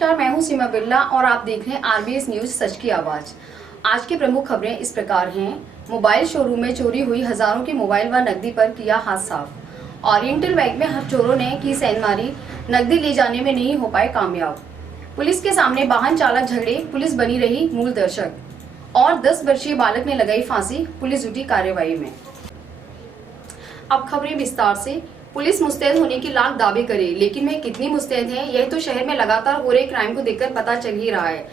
नमस्कार, मैं हूं सीमा बिरला और आप देख रहे हैं आरबीएस न्यूज सच की आवाज। आज की प्रमुख खबरें इस प्रकार हैं। मोबाइल शोरूम में चोरी हुई हजारों के मोबाइल व नकदी पर किया हाथ साफ। ओरिएंटल बैंक में हर चोरों ने की सेंधमारी, नकदी ले जाने में नहीं हो पाए कामयाब। पुलिस के सामने वाहन चालक झगड़े, पुलिस बनी रही मूल दर्शक। और 10 वर्षीय बालक ने लगाई फांसी, पुलिस जुटी कार्रवाई में। अब खबरें विस्तार से। पुलिस मुस्तैद होने की लाख दावे करे, लेकिन वह कितनी मुस्तैद है यह तो शहर में लगातार हो रहे क्राइम को देखकर पता चल ही रहा है।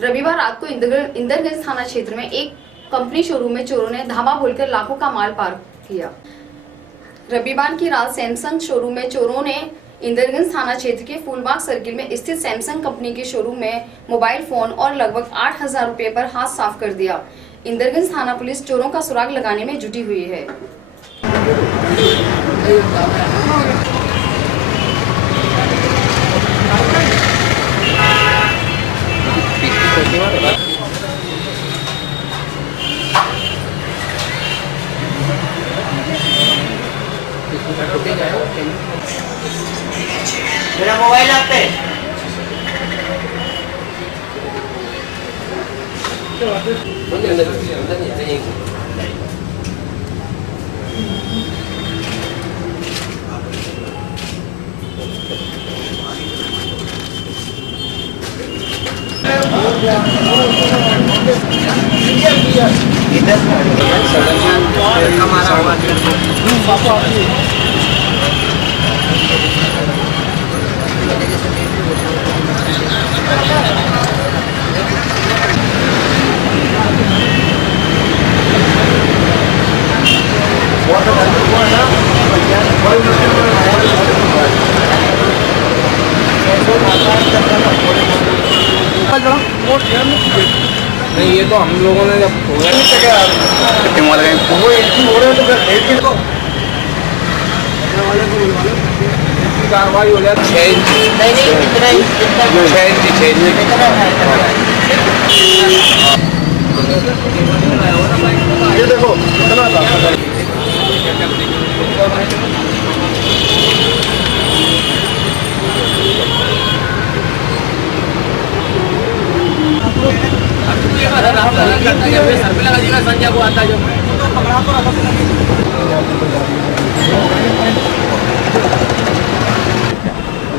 रविवार रात को इंदरगंज थाना क्षेत्र में एक कंपनी शोरूम में चोरों ने धावा बोलकर लाखों का माल पार किया। रविवार की रात सैमसंग शोरूम में चोरों ने इंदरगंज थाना क्षेत्र के फूलबाग सर्किल में स्थित सैमसंग कंपनी के शोरूम में मोबाइल फोन और लगभग 8,000 रुपए पर हाथ साफ कर दिया। इंदरगंज थाना पुलिस चोरों का सुराग लगाने में जुटी हुई है। मेरा मोबाइल आप पे नहीं, ये तो हम लोगों ने जब कार्रवाई हो जाती है। ये देखो सर पे लगा दीजिएगा, संजय को आता जब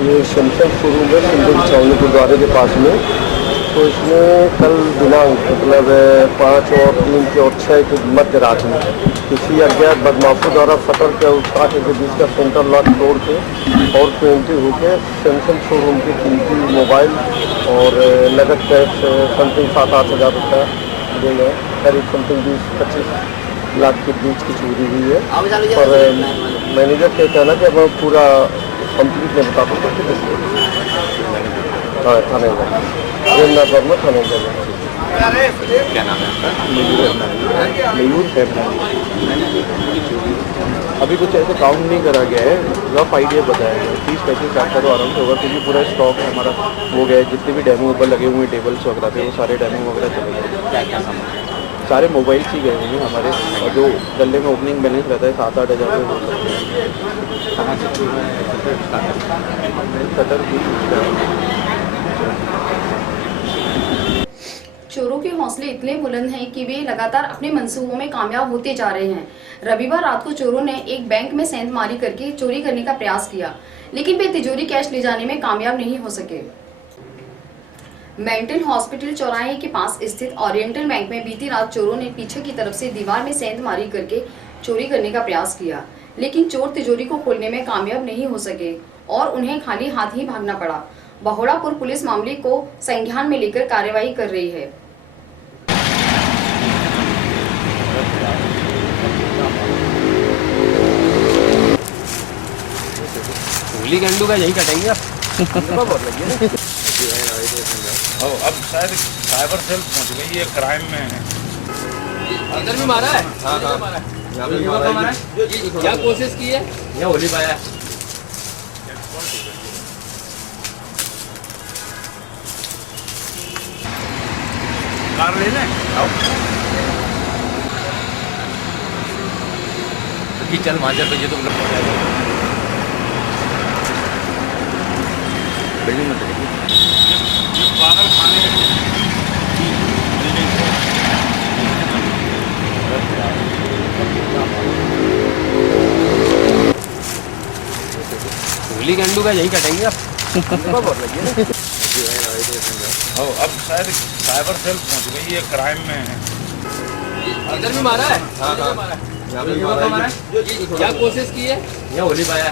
ये सैमसंग शोरूम है सिंधु छावनी गुरुद्वारे के पास में। तो इसमें कल दिनांक मतलब 5 और 3 और 6 की मध्य रात में किसी अज्ञात बदमाशों द्वारा शटर के उठाके के बीच का सेंटर लॉक तोड़ के और पेंटिंग होकर सैमसंग शोरूम की कीमती मोबाइल और नगद कैश समथिंग 7-8 हज़ार रुपये ले गए। करीब समथिंग 20-25 लाख के बीच की चोरी हुई है। और मैनेजर का कहना कि अब पूरा कंप्लीट नहीं बता सकते कि हाँ थाने में वर्मा थाने में। क्या नाम है आपका? मयूर है। अभी कुछ ऐसे काउंट नहीं करा गया है, रफ आइडिया बताया है। 30-35 लाख का तो आराम से होगा, क्योंकि पूरा स्टॉक है हमारा हो गया है। जितने भी डेमो ऊपर लगे हुए टेबल्स वगैरह थे वो सारे डेमो वगैरह चले गए। क्या क्या सामान? सारे मोबाइल्स ही गए हुए हैं हमारे, और जो गले में ओपनिंग बैलेंस रहता है 7-8 हज़ार रुपये हो सकते हैं। कहाँ से शटर की चोरों के हौसले इतने बुलंद हैं कि वे लगातार अपने मंसूबों में कामयाब होते जा रहे हैं। रविवार रात को चोरों ने एक बैंक में सेंधमारी करके चोरी करने का प्रयास किया, लेकिन वे तिजोरी कैश ले जाने में कामयाब नहीं हो सके। मेंटल हॉस्पिटल चौराहे के पास स्थित ओरिएंटल बैंक में बीती रात चोरों ने पीछे की तरफ से दीवार में सेंधमारी करके चोरी करने का प्रयास किया, लेकिन चोर तिजोरी को खोलने में कामयाब नहीं हो सके और उन्हें खाली हाथ ही भागना पड़ा। बहोड़ापुर पुलिस मामले को संज्ञान में लेकर कार्रवाई कर रही है। गोली गंडू का यही कटेंगे अब। बहुत लगी है। अब शायद साइबर सेल पहुंच गई है, क्राइम में है। अंदर भी मारा है। हाँ हाँ, यहाँ पे मारा है। क्या कोशिश की है? ये होली पाया। कार ले लें। चल माजर पे ये तो मतलब पहुंच जाएगा। बिल्डिंग में चलेगी। पागल खाने गोली गेंडू का यही कटेंगे आप अब शायद साइबर सेल पहुंच गई है, क्राइम में है। इधर भी मारा है? हाँ हाँ यहाँ पे मारा है जी। क्या कोशिश की है? यहाँ हो नहीं पाया।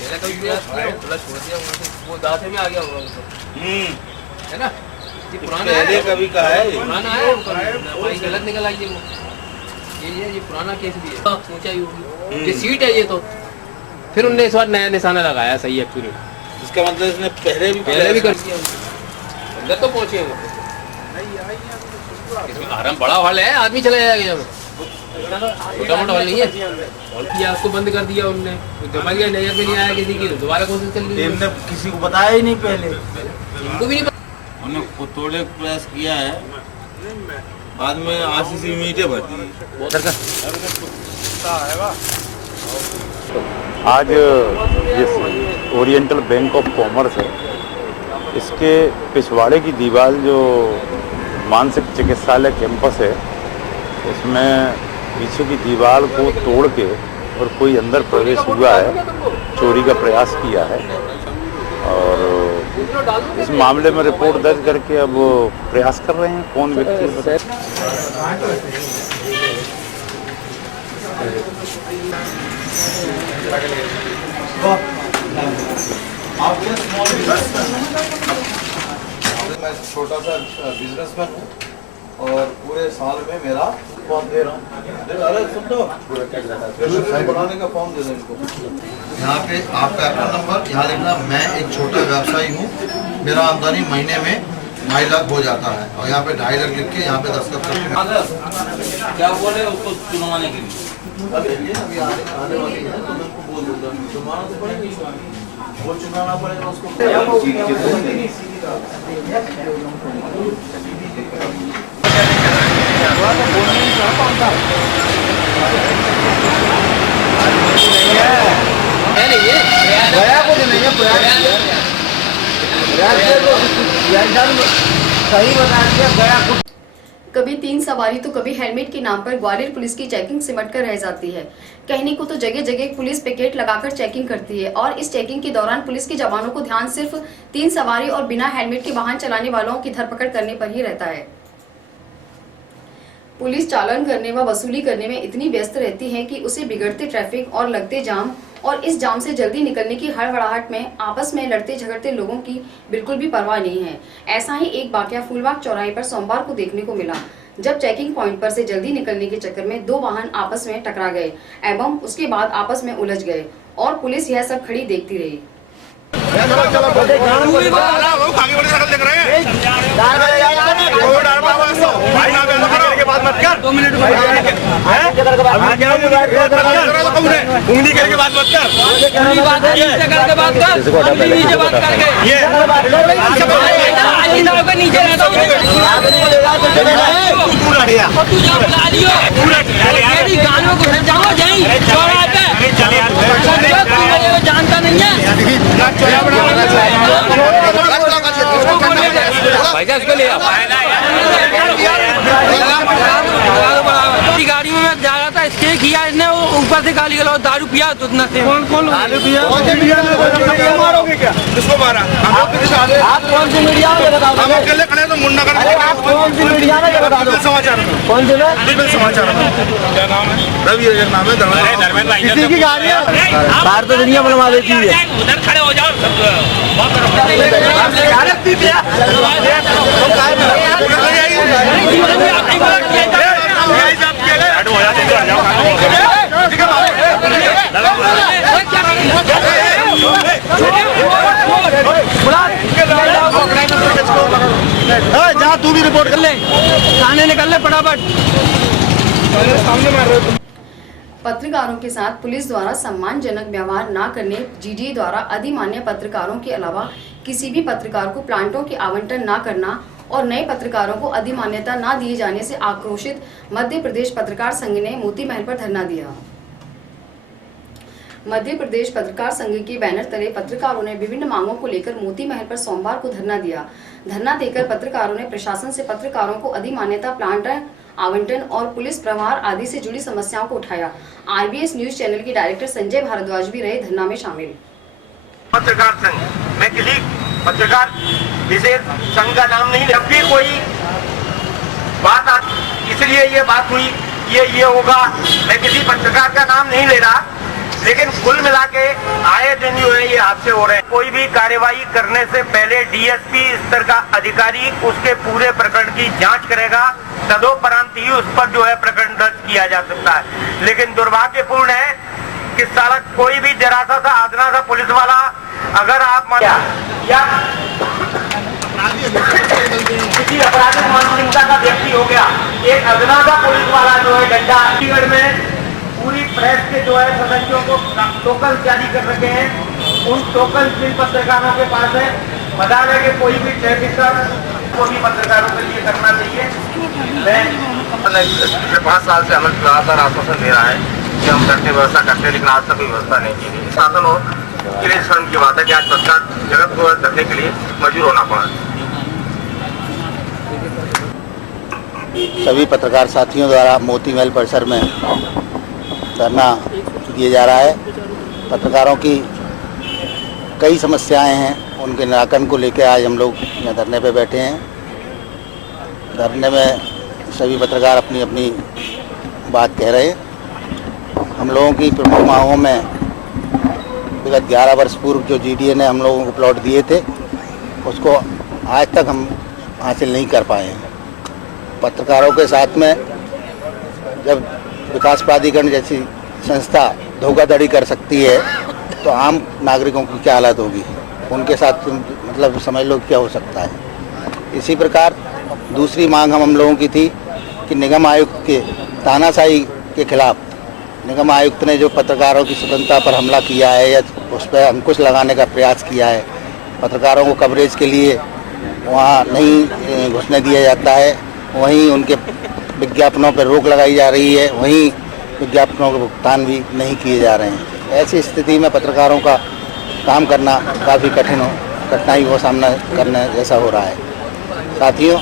मेरा कभी प्लस छोड़ दिया वहाँ से, वो दांत में आ गया होगा उसको, है ना? ये पुराना है, कभी का है पुराना है, भाई गलत निकल आई है वो। ये पुराना केस भी है, ऊंचाई होगी, ये सीट है ये तो। फिर उनने इस बार नया निशाना लगाया, सही है एक्चुअली। इसका मतलब इसने पहले भी कर दिया, अंदर तो पहुंचे वो। इसमें आराम बड़ा हॉल है, आदमी चला जाएगा जब, छोटा मोटा हॉल नहीं है। हॉल किया, उसको बंद कर दिया उनने, जमा गया, नजर में नहीं आया किसी की, दोबारा कोशिश कर ली। इनने किसी को बताया ही नहीं पहले, इनको भी नहीं पता। उन्होंने तोड़ने का प्रयास किया है, बाद में आशीष मीटे भरती। आज ये ओरिएंटल बैंक ऑफ कॉमर्स है, इसके पिछवाड़े की दीवार जो मानसिक चिकित्सालय कैंपस है, इसमें पीछे की दीवार को तोड़ के और कोई अंदर प्रवेश हुआ है, चोरी का प्रयास किया है। और इस मामले में रिपोर्ट दर्ज करके अब प्रयास कर रहे हैं कौन व्यक्ति। मैं छोटा सा बिजनेसमैन हूँ और पूरे साल में मेरा फॉर्म दे रहा हूँ। अरे सुन लो, बनाने का फॉर्म दे दो इनको। यहाँ पे आपका अकाउंट नंबर यहाँ लिखना। मैं एक छोटा व्यवसायी हूँ, मेरा आमदनी महीने में 2.5 लाख हो जाता है और यहाँ पे 2.5 लाख लिख के यहाँ पे दस्तखत करके क्या बोले उसको चुनवाने के लिए? अभी आने वाली है तो मैं उनको बोल दूंगा, चुनाना तो पड़ेगा, वो चुनाना पड़ेगा उसको। है नहीं ये गया कुछ नहीं है, सही बता दिया, गया कुछ। कभी 3 सवारी तो कभी हेलमेट के नाम पर ग्वालियर पुलिस की चेकिंग सिमट कर रह जाती है। कहने को तो जगह जगह पुलिस पिकेट लगाकर चेकिंग करती है और इस चेकिंग के दौरान पुलिस के जवानों को ध्यान सिर्फ 3 सवारी और बिना हेलमेट के वाहन चलाने वालों की धरपकड़ करने पर ही रहता है। पुलिस चालान करने व वसूली करने में इतनी व्यस्त रहती है कि उसे बिगड़ते ट्रैफिक और लगते जाम और इस जाम से जल्दी निकलने की हड़बड़ाहट में आपस में लड़ते झगड़ते लोगों की बिल्कुल भी परवाह नहीं है। ऐसा ही एक वाकया फूलबाग चौराहे पर सोमवार को देखने को मिला, जब चेकिंग पॉइंट पर से जल्दी निकलने के चक्कर में 2 वाहन आपस में टकरा गए एवं उसके बाद आपस में उलझ गए और पुलिस यह सब खड़ी देखती रही। जानता नहीं है भाई साहब, इसको ले आओ। गाड़ी में मैं जा रहा था, इसके किया इसने, वो ऊपर से गाली गलौज, दारू पिया तो इतना से। कौन दारू पिया? मारोगे क्या? किसको मारा? आप कौन सी मीडिया में बताओ? हम अकेले खड़े तो मुन्ना कर। आप कौन सी मीडिया में बता दो? समाचार में। कौन से में? बिल्कुल समाचार में। क्या नाम है? रवि अगर नाम है। धर्मेंद्र किसी की गाड़ी है, बाहर तो दुनिया बनवा देती है। उधर खड़े हो जाओ सब। जा तू भी रिपोर्ट कर ले, थाने निकल ले फटाफट। पत्रकारों के साथ पुलिस द्वारा सम्मानजनक व्यवहार न करने, जीडीए द्वारा अधिमान्य पत्रकारों के अलावा किसी भी पत्रकार को प्लांटों के आवंटन न करना और नए पत्रकारों को अधिमान्यता न दिए जाने से आक्रोशित मध्य प्रदेश पत्रकार संघ ने मोती महल पर धरना दिया। मध्य प्रदेश पत्रकार संघ के बैनर तले पत्रकारों ने विभिन्न मांगों को लेकर मोती महल पर सोमवार को धरना दिया। धरना देकर पत्रकारों ने प्रशासन से पत्रकारों को अधिमान्यता, प्लांट आवंटन और पुलिस प्रभार आदि से जुड़ी समस्याओं को उठाया। आरबीएस न्यूज चैनल के डायरेक्टर संजय भारद्वाज भी रहे धरना में शामिल। पत्रकार संघ में किसी पत्रकार विशेष संघ का नाम नहीं, जब भी कोई बात आती इसलिए ये बात हुई, ये होगा, मैं किसी पत्रकार का नाम नहीं ले रहा, लेकिन कुल मिला के आए दिन जो है ये हादसे हो रहे हैं। कोई भी कार्यवाही करने से पहले डीएसपी स्तर का अधिकारी उसके पूरे प्रकरण की जांच करेगा, तदोपरांत ही उस पर जो है प्रकरण दर्ज किया जा सकता है। लेकिन दुर्भाग्यपूर्ण है कि साला कोई भी जरा सा आदना सा पुलिस वाला अगर आप या किसी आपराधिक मानसिकता का व्यक्ति हो गया, एक अदना सा पुलिस वाला जो है डंडा, चंडीगढ़ में पूरी प्रेस के जो है सदस्यों को टोकन जारी कर रखे हैं। उन टोकन जिन पत्रकारों के पास है, बता दें कि कोई भी ट्रैफिक का को भी पत्रकारों के लिए करना चाहिए। पिछले 5 साल से हमें लगातार आश्वासन दे रहा है कि हम करते व्यवस्था करते हैं, लेकिन आज तक कोई व्यवस्था नहीं की गई। शासन हो के लिए शर्म की बात है कि आज पत्रकार जगत को करने के लिए मजबूर होना पड़ा। सभी पत्रकार साथियों द्वारा मोती महल परिसर में धरना दिया जा रहा है। पत्रकारों की कई समस्याएं हैं, उनके निराकरण को लेकर आज हम लोग यहाँ धरने पे बैठे हैं। धरने में सभी पत्रकार अपनी अपनी बात कह रहे हैं। हम लोगों की प्रमुख मांगों में विगत 11 वर्ष पूर्व जो जीडीए ने हम लोगों को प्लॉट दिए थे, उसको आज तक हम हासिल नहीं कर पाए हैं। पत्रकारों के साथ में जब विकास प्राधिकरण जैसी संस्था धोखाधड़ी कर सकती है तो आम नागरिकों की क्या हालत होगी, उनके साथ मतलब समझ लो क्या हो सकता है। इसी प्रकार दूसरी मांग हम लोगों की थी कि निगम आयुक्त के तानाशाही के खिलाफ निगम आयुक्त ने जो पत्रकारों की स्वतंत्रता पर हमला किया है या उस पर अंकुश लगाने का प्रयास किया है, पत्रकारों को कवरेज के लिए वहाँ नहीं घुसने दिया जाता है, वहीं उनके विज्ञापनों पर रोक लगाई जा रही है, वहीं विज्ञापनों के भुगतान भी नहीं किए जा रहे हैं। ऐसी स्थिति में पत्रकारों का काम करना काफ़ी कठिनाई को सामना करने जैसा हो रहा है। साथियों,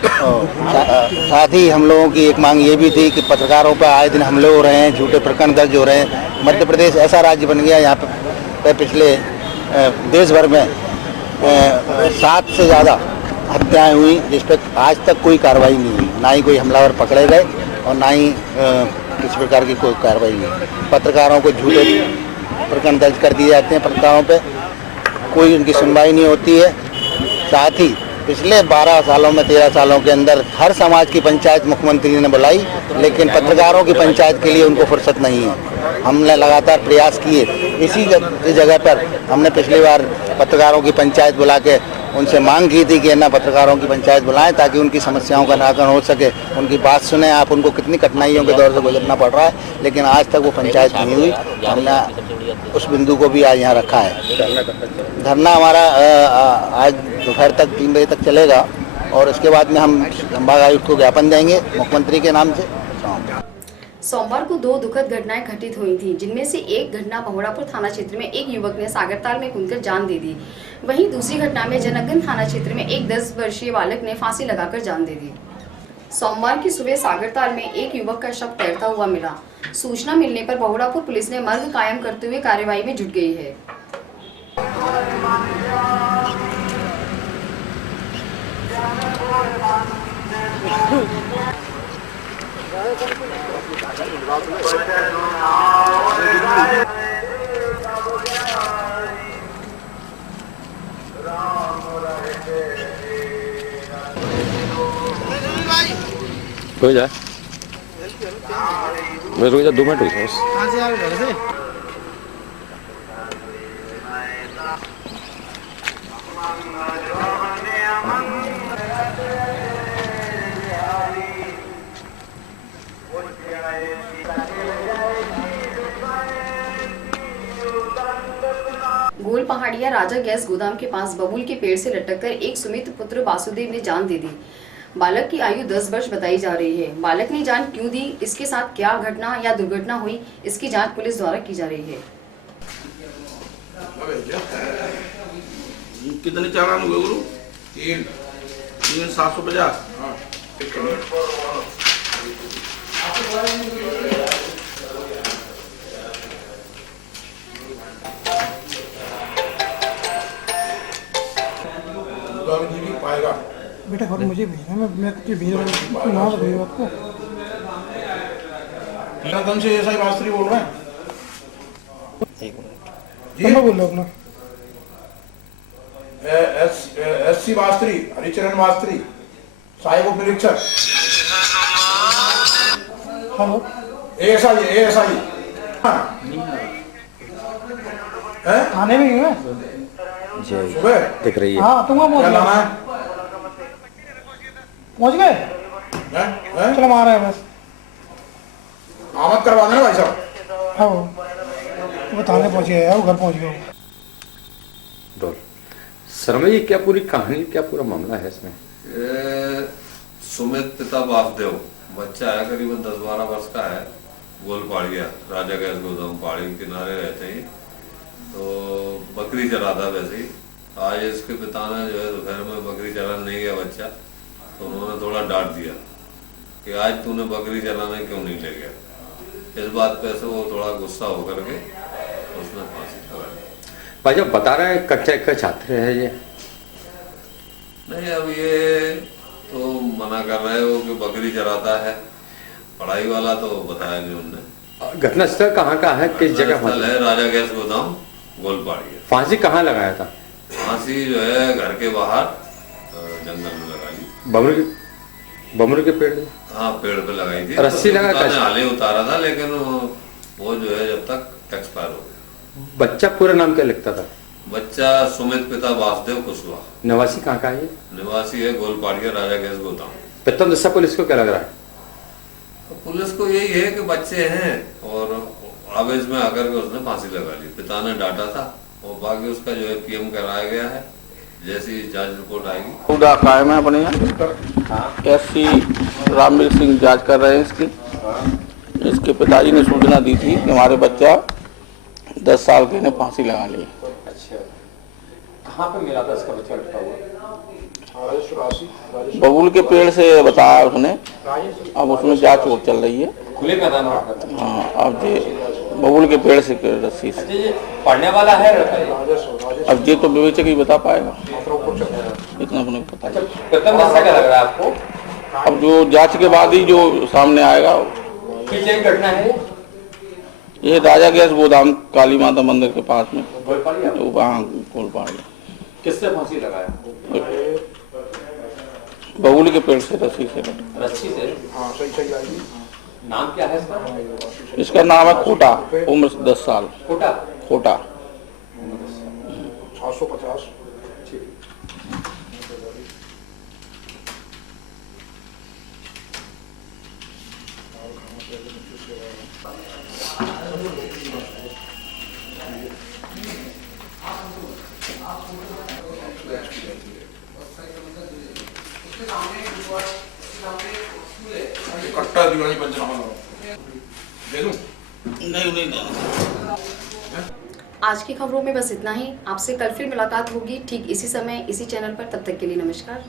साथ ही हम लोगों की एक मांग ये भी थी कि पत्रकारों पर आए दिन हमले हो रहे हैं, झूठे प्रकरण दर्ज हो रहे हैं। मध्य प्रदेश ऐसा राज्य बन गया यहाँ पर पिछले देश भर में 7 से ज़्यादा हत्याएं हुई, जिस पर आज तक कोई कार्रवाई नहीं हुई, ना ही कोई हमलावर पकड़े गए और ना ही किसी प्रकार की कोई कार्रवाई हुई। पत्रकारों को झूठे प्रकरण दर्ज कर दिए जाते हैं, पत्रकारों पे कोई उनकी सुनवाई नहीं होती है। साथ ही पिछले 12 सालों में 13 सालों के अंदर हर समाज की पंचायत मुख्यमंत्री ने बुलाई, लेकिन पत्रकारों की पंचायत के लिए उनको फुर्सत नहीं है। हमने लगातार प्रयास किए, इसी जगह पर हमने पिछली बार पत्रकारों की पंचायत बुला के उनसे मांग की थी कि ना पत्रकारों की पंचायत बुलाएं ताकि उनकी समस्याओं का निराकरण हो सके, उनकी बात सुने। आप उनको कितनी कठिनाइयों के दौर से गुजरना पड़ रहा है, लेकिन आज तक वो पंचायत नहीं हुई। हमने उस बिंदु को भी आज यहाँ रखा है। धरना हमारा आज दोपहर तक 3 बजे तक चलेगा और इसके बाद में हम संभाग आयुक्त को ज्ञापन देंगे मुख्यमंत्री के नाम से। सोमवार को 2 दुखद घटनाएं घटित हुई थी, जिनमें से एक घटना पहुड़ापुर थाना क्षेत्र में एक युवक ने सागरताल में कूदकर जान दे दी। वहीं दूसरी घटना में जनकगंज थाना क्षेत्र में एक 10 वर्षीय बालक ने फांसी लगाकर जान दे दी। सोमवार की सुबह सागरताल में एक युवक का शव तैरता हुआ मिला। सूचना मिलने पर बहुड़ापुर पुलिस ने मर्ग कायम करते हुए कार्रवाई में जुट गई है। हो जाए, मैं रुक जा 2 मिनट रुक जा। गोलपहाड़ी गोलपाड़िया राजा गैस गोदाम के पास बबूल के पेड़ से लटककर एक सुमित पुत्र वासुदेव ने जान दे दी। बालक की आयु 10 वर्ष बताई जा रही है। बालक ने जान क्यों दी, इसके साथ क्या घटना या दुर्घटना हुई, इसकी जांच पुलिस द्वारा की जा रही है। कितने चालान हुए गुरु? 3 750। पाएगा बेटा घर मुझे भेजना, मैं तुझे भेज रहा हूँ, नाम भेजो आपको। लंदन से एसआई मास्त्री बोल रहे हैं। मैं बोल रहा हूँ अपना एससी मास्त्री, हरिचरण मास्त्री, साहिब उप निरीक्षक। हेलो एएसआई थाने में ही है सुबह दिख रही है। हाँ तुम क्या लाना है? पहुँच गए? चलो हम आ रहे हैं बस। आमद करवा देना भाई साहब। हाँ वो थाने पहुँच गए, वो घर पहुँच गए। बोल शर्मा जी, क्या पूरी कहानी, क्या पूरा मामला है इसमें? सुमित पिता वासुदेव, बच्चा है करीबन 10-12 वर्ष का है, गोलपाड़िया राजा गैस गोदाम पहाड़ी के किनारे रहते हैं। तो बकरी चराता वैसे ही। आज इसके पिता ने जो है दोपहर में बकरी चराने नहीं गया बच्चा, तो उन्होंने थोड़ा डांट दिया कि आज तूने बकरी चराने क्यों नहीं ले गया। इस बात पे से वो थोड़ा गुस्सा होकर के उसने फांसी लगा दी। भाई जब बता रहे हैं कक्षा का छात्र है ये, नहीं अब ये तो मना कर रहे हो कि बकरी चराता है, पढ़ाई वाला तो बताया नहीं उनने। घटना स्थल कहाँ का है, किस जगह स्थल है? राजा गैस गोदाम गोलपाड़िया। फांसी कहाँ लगाया था? फांसी जो है घर के बाहर जंगल में लगा ली। बमरू के पेड़? हाँ पेड़ पे लगाई थी। रस्सी लगा तो हाले उतारा था, लेकिन वो जो है जब तक एक्सपायर हो गया। बच्चा पूरा नाम क्या लिखता था? बच्चा सुमित पिता वासुदेव कुशवाहा। निवासी कहाँ का है ये? निवासी है गोलपाड़िया राजा गैस गोदाम। प्रथम दृष्टया पुलिस को क्या लग रहा है? पुलिस को यही है कि बच्चे हैं और आवेश में आकर के उसने फांसी लगा ली। पिता ने डांटा था और बाकी उसका जो है पीएम कराया गया है। जैसी जांच रिपोर्ट आएगी। खुदा कायम है अपने यहाँ। एससी रामवीर सिंह जांच कर रहे हैं इसकी। इसके पिताजी ने सूचना दी थी कि हमारे बच्चा 10 साल के ने फांसी लगा ली। अच्छा, कहाँ पे मिला था इसका बच्चा लटका हुआ? बबूल के पेड़ से बताया उसने। अब उसमें जांच और चल रही है। खुले मैदान में? हाँ अब ये बबूल के पेड़ से रस्सी से। ये पढ़ने वाला है? अब ये तो विवेचक ही बता पाएगा, इतना अपने को पता। प्रथम दृष्टया क्या लग रहा है आपको? अब जो जांच के बाद ही जो सामने आएगा। किस घटना है ये राजा गैस गोदाम काली माता मंदिर के पास में गोलपाड़िया? वहाँ गोलपाड़िया। किससे फांसी लगाया? बबूल के पेड़ से रस्सी से। रस्सी से? हाँ सही आएगी। नाम क्या है इसका? इसका नाम है खोटा, उम्र 10 साल। कोटा? खोटा। 750। कट्टा दिवाली पंचनामा दे दूं? नहीं। आज की खबरों में बस इतना ही। आपसे कल फिर मुलाकात होगी ठीक इसी समय इसी चैनल पर। तब तक के लिए नमस्कार।